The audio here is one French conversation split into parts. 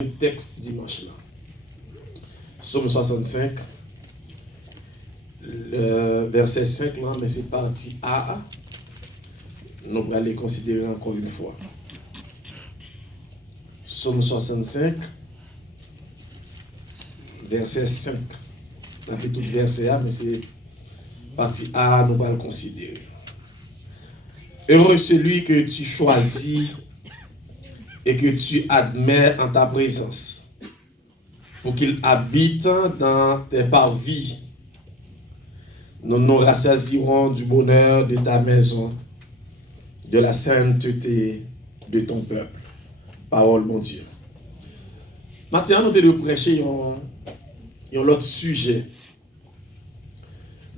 Le texte dimanche là. Somme 65, le verset 5 là, mais c'est partie A. Nous allons les considérer encore une fois. Somme 65, verset 5. On a fait tout verset A, mais c'est partie A, nous allons le considérer. Heureux celui que tu choisis et que tu admets en ta présence, pour qu'il habite dans tes parvis. Nous nous rassasirons du bonheur de ta maison, de la sainteté de ton peuple. Parole, mon Dieu. Maintenant, nous devons prêcher un autre sujet.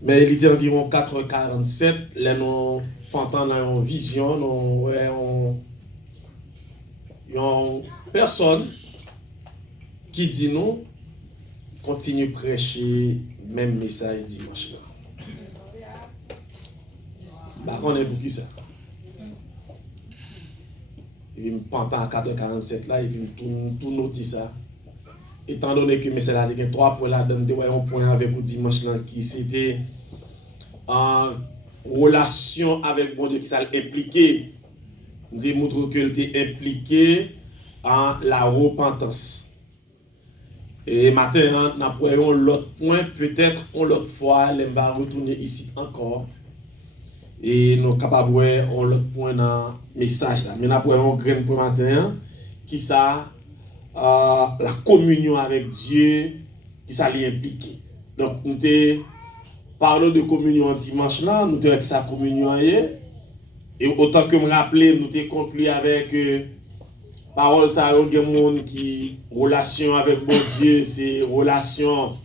Mais il était environ 4h47, là nous entendons une vision, nous voyons une personne qui dit nous, continue à prêcher même message dimanche là. Bah, on est pour qui ça? Il me pendant à 4h47 là, il me tout noter ça. Étant donné que message là, il y a 3 points là, donc un point avec vous dimanche là qui c'était en relation avec bon Dieu qui ça impliqué, démontre que il était impliqué en la repentance. Et maintenant, nous avons l'autre point, peut-être l'autre fois, on va retourner ici encore. Et nous sommes capables de voir l'autre point dans le message. Mais nous avons un grand point matin, qui ça, la communion avec Dieu, qui ça l'y impliqué. Donc, nous parlons de communion dimanche là, nous avons sa communion hier. Et autant que me rappeler, nous avons conclu avec parole ça, il y a des gens qui relation avec bon Dieu, c'est relation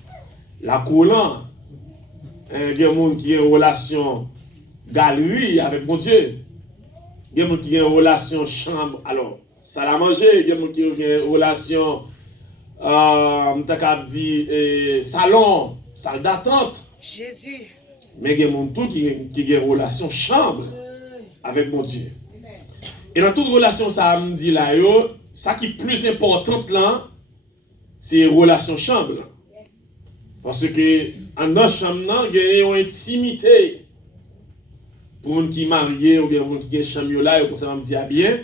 la coulant. Il y a des gens qui ont une relation galerie avec mon Dieu. Il y a des gens qui ont une relation chambre, alors, salle à manger. Il y a des gens qui ont une relation, salon, salle d'attente. Jésus. Mais il y a des gens qui ont une relation chambre avec mon Dieu. Et dans toute relation, ça me dit là, ça qui est plus important là, c'est relation chambre. Parce que dans chambre, il y a une intimité. Pour les gens qui sont mariés ou bien les gens qui sont chambre là, pour ça me dit bien.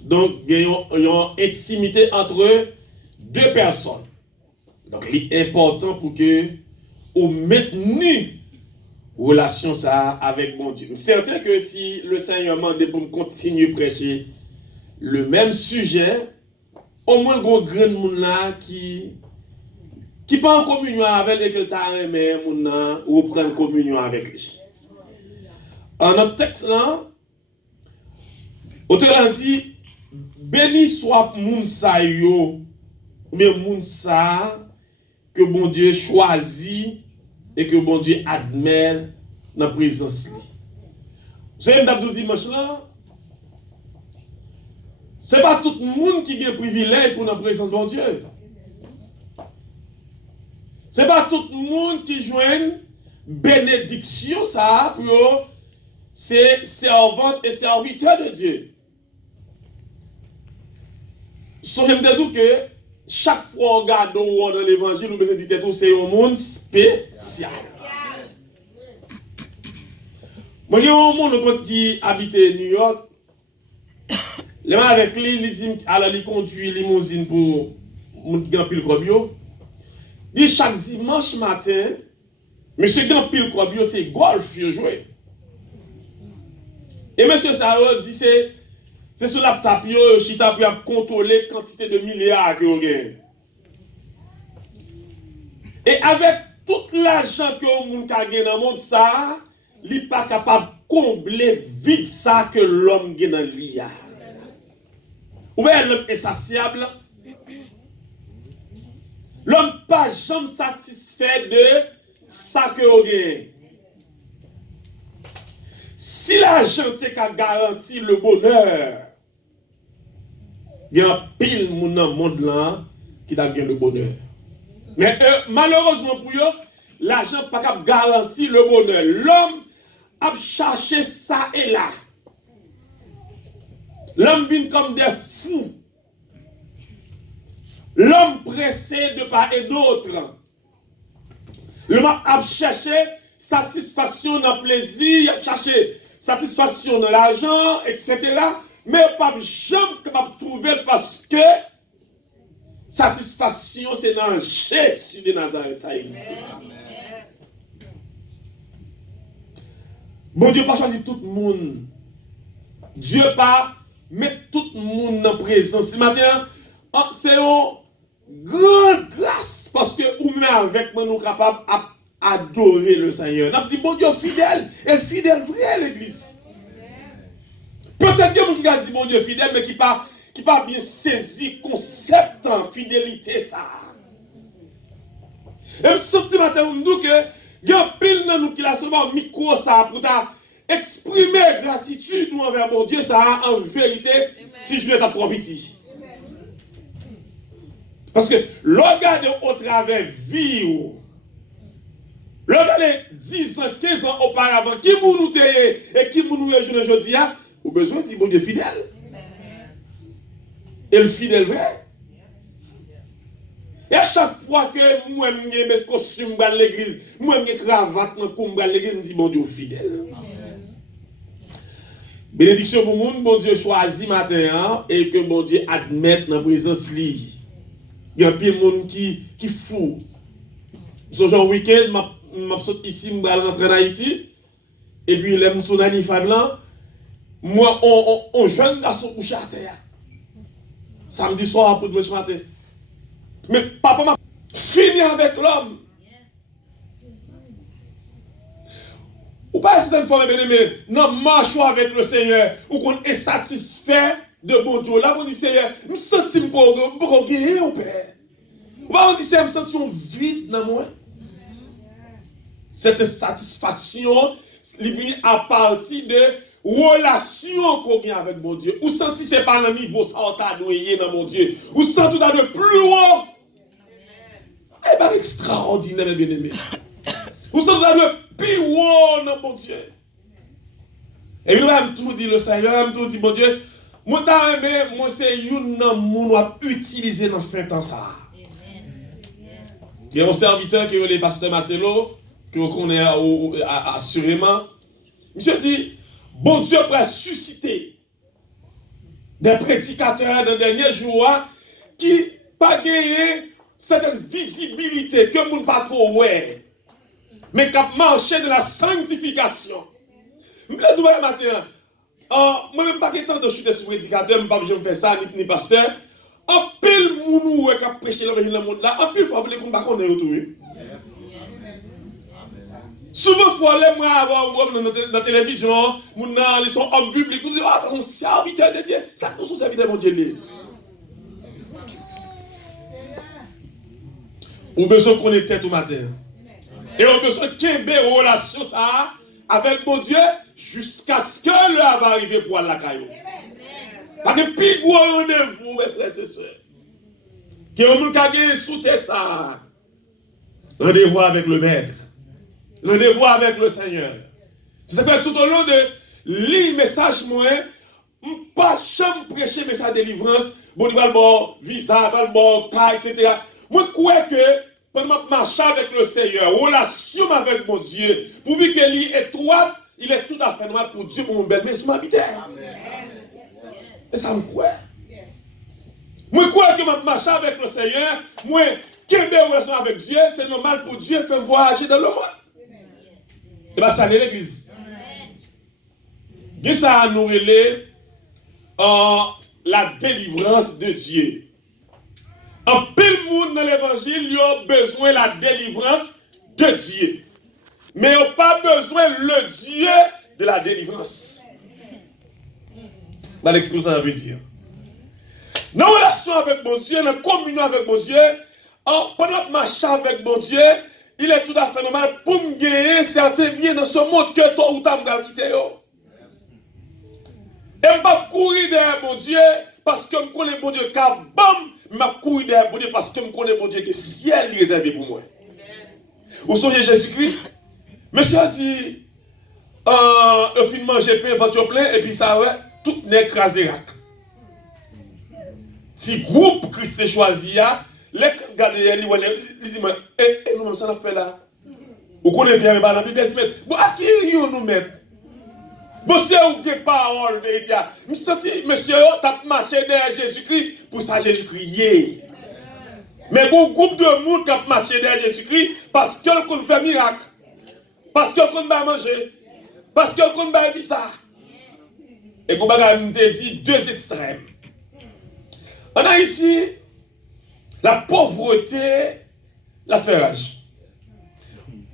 Donc, il y a une intimité entre deux personnes. Donc, il est important pour que vous mainteniez relation ça avec mon Dieu. C'est certain que si le Seigneur m'a demandé pour continuer à prêcher le même sujet, au moins le grand monde là qui pas en communion avec lui, que t'a aimé moun là ou prendre communion avec lui. En notre texte là, autrement dit, béni soit moun sa yo, ou bien moun sa que bon Dieu choisit et que bon Dieu admet dans la présence. Vous savez, m'd'abdou dimanche là, c'est pas tout le monde qui a un privilège pour la présence de bon Dieu. C'est pas tout le monde qui joint bénédiction ça pour ces servantes et serviteurs de Dieu. Sauf que chaque fois on regarde dans l'évangile, nous besoin de dire que c'est un monde spécial. Moi, il y a un monde qui habite New York. Les gens avec lui, il conduit limousine pour Gampil Kobio. Et chaque dimanche matin, monsieur Gampil Kobio, c'est golf qu'il joue. Et monsieur Sao dit c'est sur la tapio, chita pour contrôler la quantité de milliards que vous avez. Et avec tout l'argent que vous avez dans le monde, ça, il n'est pas capable de combler vite ça que l'homme a dans l'IA. Ou bien l'homme insatiable. L'homme pas jamais satisfait de ça que vous avez. Si l'argent t'a garanti le bonheur, il y a un pile moun dans le monde là qui t'a gagné le bonheur. Mais malheureusement pour eux, l'argent n'a pas garanti le bonheur. L'homme a cherché ça et là. L'homme vient comme des fous. L'homme pressé de part et d'autre. L'homme a cherché satisfaction dans le plaisir, il a cherché satisfaction dans l'argent, etc. Mais pas jamais capable de trouver parce que satisfaction, c'est dans Jésus de Nazareth, ça existe. Bon Dieu pas choisi tout le monde. Dieu pas mettre tout le monde dans la présence. Ce matin, c'est une grande grâce parce que nous-mêmes avec moi, nous sommes capables d'adorer le Seigneur. Nous dit bon Dieu fidèle, et fidèle vrai l'église. Peut-être qu'il y a des gens qui a dit bon Dieu fidèle, mais qui pas bien saisi le concept en fidélité ça. Et ce petit matin, on nous dit que il y a un pile dans nous qui a seulement micro ça pour exprimer gratitude nous envers mon Dieu ça en vérité si je vais être trop petit. Parce que regarder au travers vie, regarder 10 ans, 15 ans auparavant, qui vous nous et qui vous nous rejoint aujourd'hui, vous avez besoin de dire bon Dieu fidèle. Et le fidèle vrai. Et à chaque fois que moi je mets costume dans l'église, moi je mets cravate dans l'église, je dis bon Dieu fidèle. Bénédiction pour monde, bon Dieu choisit matin et que bon Dieu admette dans la présence li. Il y a un peu de monde qui fou. Ce genre week-end, je suis ici, je vais rentrer en Haïti. Et puis, je suis dans les blanc. Moi, on jeune garçon couché à terre. Samedi soir, pour dimanche matin. Mais papa m'a fini avec l'homme. Ou pas certaines fois, mais non, marchons avec le Seigneur, ou qu'on est satisfait de bon Dieu. Là, on dit, Seigneur, nous sentons pour gagner au Père. Ou pas, on dit, Seigneur, nous sentons vide dans moi. Cette satisfaction, elle vient à partir de relation qu'on a avec mon Dieu. Ou senti c'est pas le niveau ça on t'a doué dans mon Dieu. Ou senti dans le plus haut. Eh bien, extraordinaire, mes bien-aimés. Ou senti dans le plus haut dans mon Dieu. Et puis, je tout dit le Seigneur, je tout dit mon Dieu, moi t'as aimé, moi c'est une monde à utiliser dans fin temps ça. Il y a un serviteur qui est le pasteur Marcelo, que vous connaissez assurément. Monsieur dit, bon Dieu va susciter des prédicateurs dans les derniers jours qui n'ont pas gagné cette visibilité que nous ne pas trop ouais, mais qui marché de la sanctification. Je me dis matin, moi-même pas temps de chuter sur prédicateur, je ne peux pas faire ça, ni pasteur. En pile mounou qui a prêché dans le monde là, en pile fois vous pas qu'on est retourné. Souvent fois les moi avoir dans la télévision, ils sont en public, ils disent ah ça sont serviteurs de Dieu, ça sont serviteurs de Dieu. On besoin qu'on ait tête au matin. Et on besoin qu'il y ait une relation ça avec mon Dieu jusqu'à ce que l'heure va arriver pour la caillou. Parce que plus gros rendez-vous, mes frères et sœurs. Que on a sous ça. Rendez-vous avec le Maître. Rendez-vous avec le Seigneur. C'est ça que tout au long de lire message moi, pas jamais prêcher message de délivrance, bon il va le bon visa, va le bon cas, etc. Moi je crois que pendant marcher avec le Seigneur, relation avec mon Dieu, pourvu qu'elle est étroite, il est tout à fait normal pour Dieu, pour mon bel maison habitaire. Et ça me croit. Moi, je crois que je marche avec le Seigneur, moi, qui ai une relation avec Dieu, c'est normal pour Dieu de faire voyager dans le monde. Et bien, ça, c'est l'église. Et ça nous relève la délivrance de Dieu. En pile monde dans l'évangile, il a besoin de la délivrance de Dieu. Mais il n'a pas besoin le Dieu de la délivrance. Dans l'expression, ça veut dire. Dans la relation avec mon Dieu, dans la communion avec mon Dieu, pendant que je marche avec mon Dieu, il est tout à fait normal pour me gagner certains biens dans ce monde que toi ou ta me quitter. Et je ne vais pas courir derrière mon Dieu parce que je connais mon Dieu car bam, je vais courir derrière mon Dieu parce que je connais mon Dieu que le ciel est réservé pour moi. Vous songez Jésus-Christ? Monsieur a dit, il finit de manger plein, ventre plein, et puis ça va, tout n'est écrasé. Si groupe Christ choisi, les Christ gardent les disent, et nous-mêmes, ça nous fait là. Vous connaissez bien, dans la Bible, bon, à qui nous mettre? Bon, c'est où des paroles, vérité. Nous sentons, monsieur, tu as marché derrière Jésus-Christ, pour ça Jésus-Christ. Mais bon groupe de monde qui a marché derrière Jésus-Christ, parce que qu'on fait miracle, parce que qu'on va manger, parce que qu'on va vivre ça. Et qu'on va dit deux extrêmes. On a ici la pauvreté, la ferrage.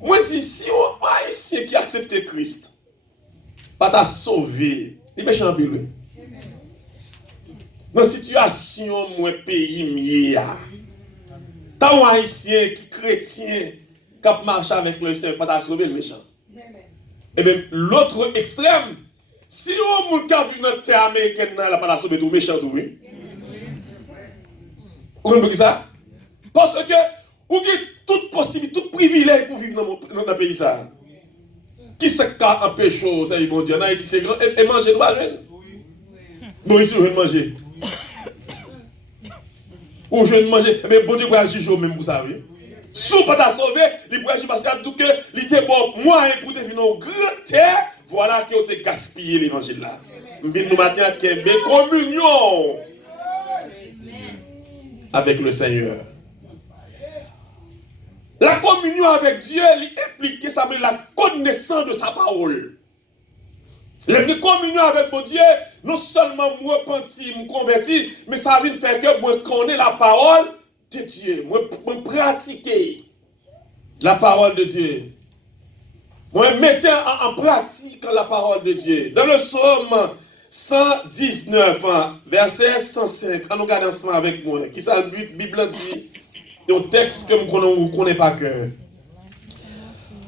Moi, je dis, si on a haïtien qui accepte Christ, pas t'a sauvé, il est méchant. Dans la situation, moi, pays, t'as un haïtien qui chrétien, qui marche avec le Seigneur, pas t'a sauvé le méchant. Et bien, l'autre extrême, si on a vu notre terre américaine, il n'a pas t'a sauvé tout méchant, oui. Vous comprenez ça? Parce que vous avez toute possibilité, tout privilège pour vivre dans le pays. Ça. Qui c'est qui a empêché ça, bon Dieu? On a dit grand et manger, nous allons. Bon, ici, on va manger. Ou je vais manger, mais bon Dieu va agir même pour ça. Si on ne peut pas sauver, il peut agir parce qu'il était bon, moi, pour devenir une grande terre, voilà qui ont gaspillé l'évangile là. Nous venons nous matin à une communion avec le Seigneur. La communion avec Dieu, elle implique ça, mais la connaissance de sa parole. La communion avec mon Dieu, non seulement moi repenti, me converti, mais ça vient faire que moi connais la parole de Dieu. Moi pratiquer la parole de Dieu. Moi mettre en pratique la parole de Dieu. Dans le psaume 119, verset 105, on regarde ensemble avec moi. Qui ça, la Bible dit, un texte que nous ne connaissons pas que.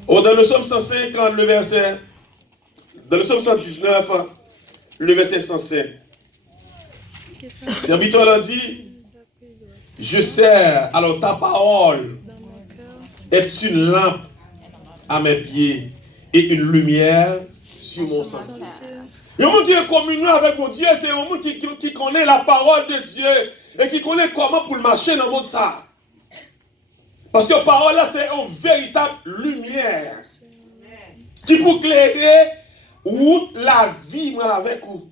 Dans le psaume 105, le verset, dans le psaume 119, le verset 105. Serviteur l'a dit, je sers, alors ta parole est une lampe à mes pieds et une lumière sur mon sentier. Le monde qui est communion avec mon Dieu, c'est un monde qui connaît la parole de Dieu et qui connaît comment pour marcher dans le monde ça. Parce que la parole là, c'est une véritable lumière qui peut éclairer la vie moi avec vous.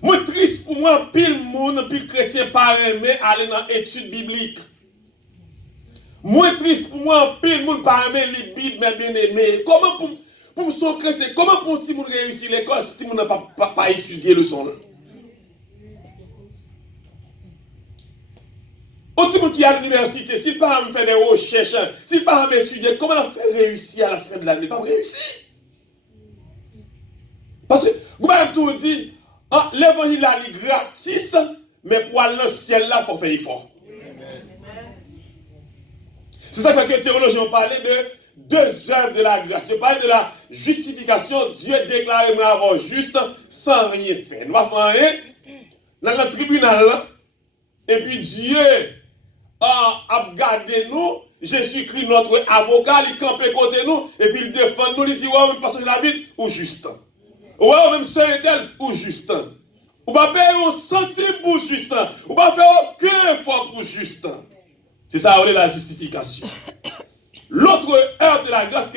Moi triste pour moi, pile monde, pile chrétien pas aimé aller dans l'étude biblique. Moi triste pour moi, pile monde pas aimé les Bibles mais bien aimé. Comment pour son chrétien, comment pour si monde réussir l'école si monde n'a pas étudié le son là? Au petit monde qui est à l'université, s'il pas faire des recherches, s'il pas étudier, comment on fait réussir à la fin de l'année? Pas réussir. Parce que, vous m'avez tout dit, l'évangile est gratis, mais pour aller dans le ciel là, il faut faire effort. C'est ça que les théologiens ont parlé de deux œuvres de la grâce. Je parle de la justification. Dieu déclare moi avoir juste sans rien faire. Nous avons rien dans le tribunal là, et puis Dieu a gardé nous. Jésus-Christ, notre avocat, il campe côté nous, et puis il défend nous, il dit, ouais, parce que la vie, ou juste. Ouais, même Saint-Tel, ou juste. Ou pas payer un centime pour juste. Ou pas faire aucun effort pour juste. C'est ça, on est la justification. L'autre œuvre de la grâce,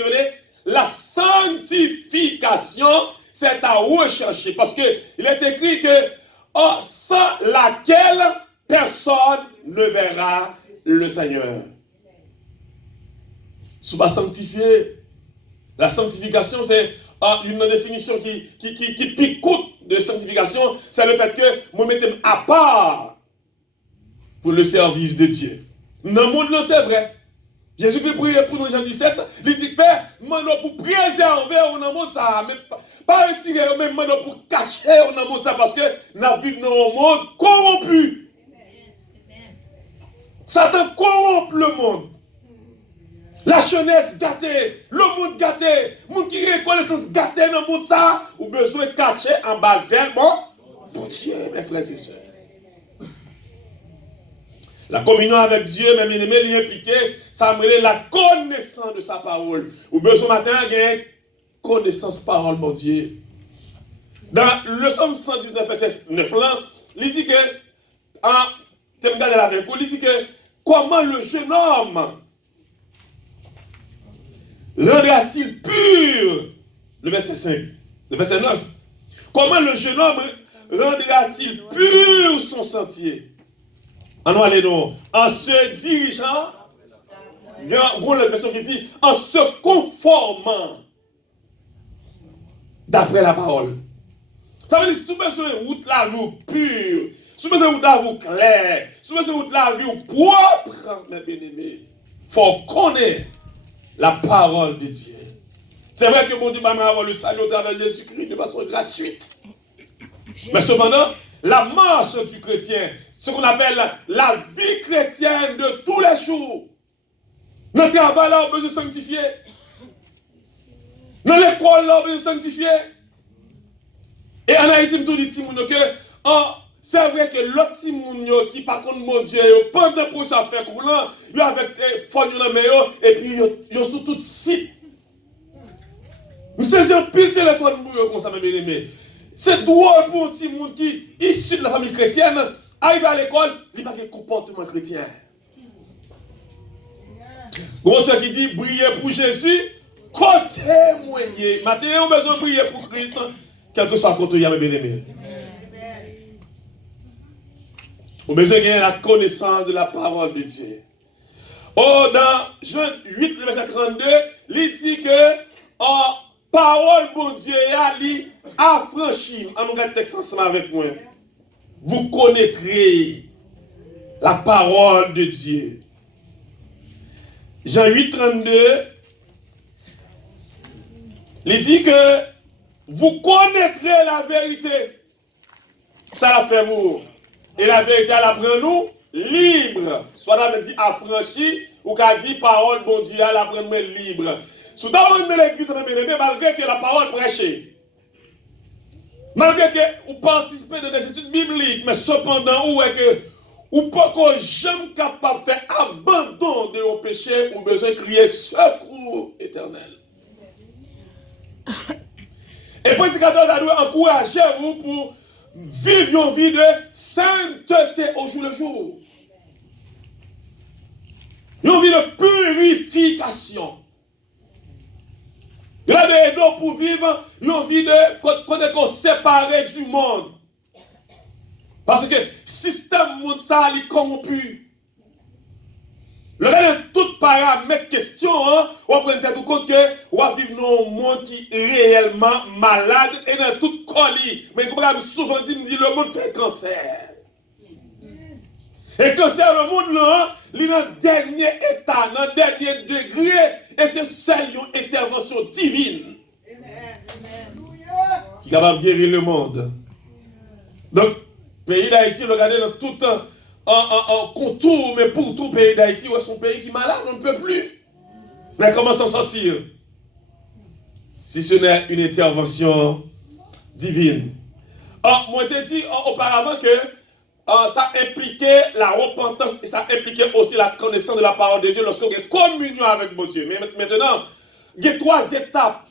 la sanctification, c'est à rechercher. Parce qu'il est écrit que sans laquelle personne ne verra le Seigneur. Si pas sanctifié, la sanctification, c'est une définition qui picoute de sanctification, c'est le fait que moi je mets à part pour le service de Dieu. Dans le monde, c'est vrai. Jésus-Christ priait pour nous, Jean 17, il dit, Père, demande pour préserver dans le monde ça, mais pas retirer, mais demande pour cacher dans le monde ça, parce que nous vivons dans un monde corrompu. Satan corrompt le monde. La jeunesse gâtée, le monde gâté, le monde qui a reconnaissance gâtée dans le monde ça, ou besoin de cacher en bas bon Dieu, mes frères et sœurs. La communion avec Dieu, mes bien-aimés, il implique, ça me la connaissance de sa parole. Ou besoin matin, il y a connaissance parole, mon Dieu. Dans le psaume 119, verset 9, là, il dit que tu me regardes là avec vous, il dit que comment le jeune homme rendra-t-il pur, le verset 5, le verset 9, comment le jeune homme rendra-t-il pur son sentier? En aller non, en se dirigeant, il y a une version qui dit, en se conformant d'après la parole. Ça veut dire, si vous avez besoin de route la vie pure, si vous avez besoin de route claire, si vous avez besoin de la vie propre, mes bien-aimés, il faut connaître la parole de Dieu. C'est vrai que mon Dieu m'a avoir le salut au travers de Jésus-Christ de façon gratuite. Mais cependant, la marche du chrétien, ce qu'on appelle la vie chrétienne de tous les jours, dans le travail là, on a besoin de sanctifier. Dans l'école là, on a besoin de sanctifier. Et en Haïti, je dis que c'est vrai que l'autre Timoun qui par contre mon Dieu, pendant pour ça faire coulant, il avec fond dans main et puis il sur tout site. Nous saisissons pile téléphone pour comme ça mes bien-aimés. C'est drôle pour un Timoun qui issu de la famille chrétienne, arrive à l'école, il n'a pas de comportement chrétien. L'auteur qui dit briller pour Jésus, témoigner. Maintenant, on a besoin de briller pour Christ, quel que soit le côté, mes bien-aimés. On a besoin de gagner la connaissance de la parole de Dieu. Oh, dans Jean 8, verset 32, il dit que parole de Dieu est affranchie. On regarde le texte ensemble avec moi. Vous connaîtrez la parole de Dieu. Jean 8, 32, il dit que vous connaîtrez la vérité. Ça la fait vous. Et la vérité, elle apprend nous libre. Soit elle dit affranchi, ou qu'elle dit parole, bon Dieu, elle apprend nous libre. Si vous avez l'église, malgré que la parole prêchée, malgré que vous participez dans des études bibliques, mais cependant, où est que ou pas qu'on jamais capable de faire abandon de vos péchés, ou besoin de crier secours éternel. Et le prédicateur doit encourager vous pour vivre une vie de sainteté au jour le jour. Une vie de purification. Il y a des aidants pour vivre une vie de qu'on séparé du monde. Parce que le système monde ça est corrompu. Le reste de tout paramètre question, on prend tête compte que on va vivre dans un monde qui est réellement malade et dans tout colis. Mais comme souvent dit, me dit le monde fait cancer. Et cancer le monde là, il est dans le dernier état, dans le dernier degré, et c'est seule une intervention divine qui est capable de guérir le monde. Donc, le pays d'Haïti, regardez dans tout en contour, mais pour tout le pays d'Haïti, où est son pays qui est malade, on ne peut plus. Mais comment s'en sortir? Si ce n'est une intervention divine. Moi, je t'ai dit auparavant que ça impliquait la repentance et ça impliquait aussi la connaissance de la parole de Dieu lorsqu'on a communion avec mon Dieu. Mais maintenant, il y a 3 étapes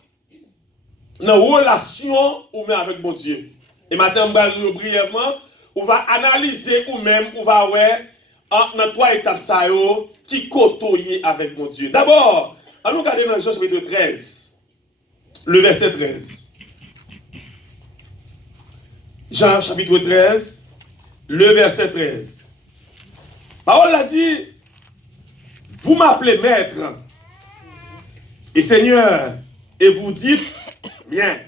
dans la relation ou même avec mon Dieu. Et maintenant, je vais brièvement. On va analyser ou même, on va voir dans 3 étapes ça qui côtoyer avec mon Dieu. D'abord, allons regarder dans Jean chapitre 13, le verset 13. Jean chapitre 13, le verset 13. Parole a dit, vous m'appelez maître et Seigneur, et vous dites, bien,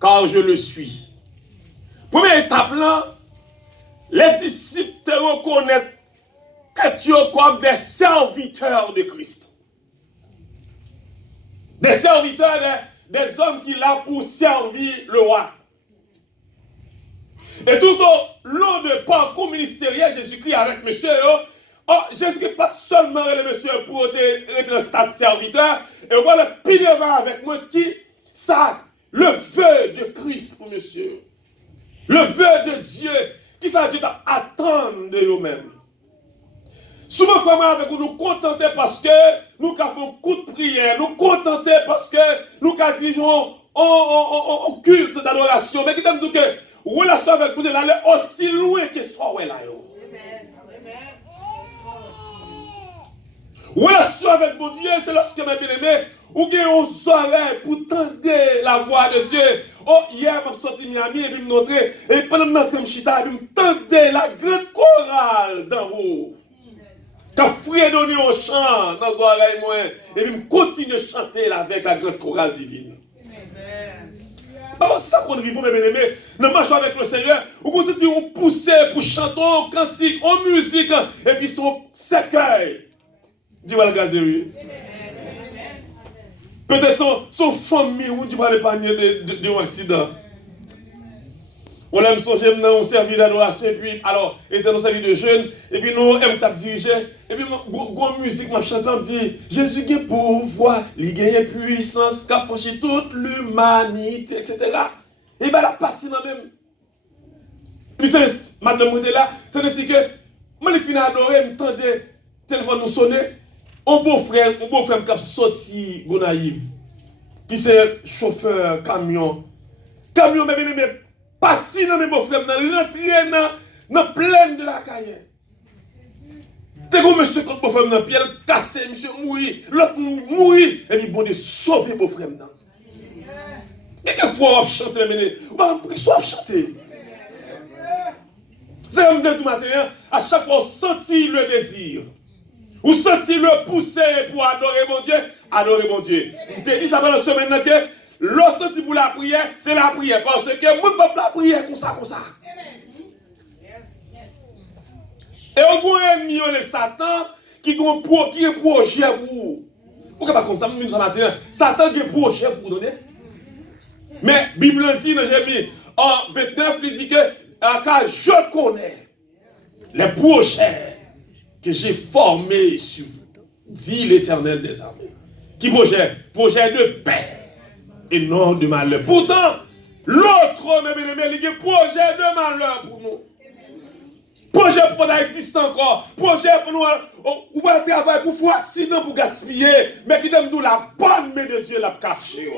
car je le suis. Première étape là, les disciples te reconnaissent que tu es comme des serviteurs de Christ. Des serviteurs, des hommes qui sont là pour servir le roi. Et tout au long de parcours ministériel, Jésus-Christ avec monsieur, Jésus-Christ pas seulement le monsieur pour être le stade serviteur, et on va le piner avec moi qui, ça, le vœu de Christ pour monsieur. Le vœu de Dieu. Qui ça Dieu attend de nous-mêmes. Souvent, frère, avec nous contenter parce que nous avons un coup de prière, nous contenter parce que nous disons on culte d'adoration, mais qui t'aime que relation avec nous, elle est aussi loin que ce soit là. Relation avec mon Dieu, c'est lorsque, mes bien-aimés, ou bien aux oreilles pour tendre la voix de Dieu. Oh, hier, je suis sorti Miami et puis je montrer, et pendant que je suis chita, je tendais la grande chorale d'en haut. Quand je donné au chant dans les oreilles, moi, et puis je continue à chanter avec la grande chorale divine. Alors, c'est ça qu'on vit, mes bien-aimés, dans marche avec le Seigneur, où vous êtes poussé pour chanter en cantique, en musique, et puis son cercueil. Dieu va le gazer, oui. Peut-être son famille, ou Dieu va l'épargner d'un accident. On aime songer, on servit d'adoration, et puis, alors, était dans service de jeunes, et puis nous, aime tap diriger, et puis, grande musique, ma chantant dit, Jésus qui est pouvoir, il gagne puissance, qui a franchi toute l'humanité, etc. Et bien, la partie dans même. Et puis, c'est, madame là, c'est ainsi que, moi, les filles adorées, me tendait, téléphone nous sonner, un beau frère qui a sorti, Gonaïve, qui c'est chauffeur, camion, mais parti dans mes beaux-frères, rentré dans pleine de la cahier. T'es comme monsieur contre beau-frère dans pied, cassé, monsieur mourir, l'autre mourir, et puis bon Dieu sauver beau-frère dans. Et quelquefois on chante, mais pourquoi soit chanter? C'est comme de tout matin, à chaque fois on sentit le désir. Ou sentit le pousser pour adorer mon Dieu. Je te dis ça pendant la semaine que lorsque pour la prière, c'est la prière. Parce que moi, je ne peux pas la prière comme ça. Et on voit un million de Satan qui est projet pour vous. Pourquoi pas comme ça, ce matin, Satan qui est projet pour vous donner. Mais la Bible dit dans Jérémie, en 29, il dit que car je connais les projets que j'ai formés sur vous, dit l'Éternel des armées. Qui projet? Projet de paix et non de malheur. Pourtant, l'autre, mes bien-aimés, il y a projet de malheur pour nous. Projet pour nous exister encore. Projet pour nous, on va travailler pour faire accident, pour gaspiller, mais qui donne nous la bonne main de Dieu, la cacher.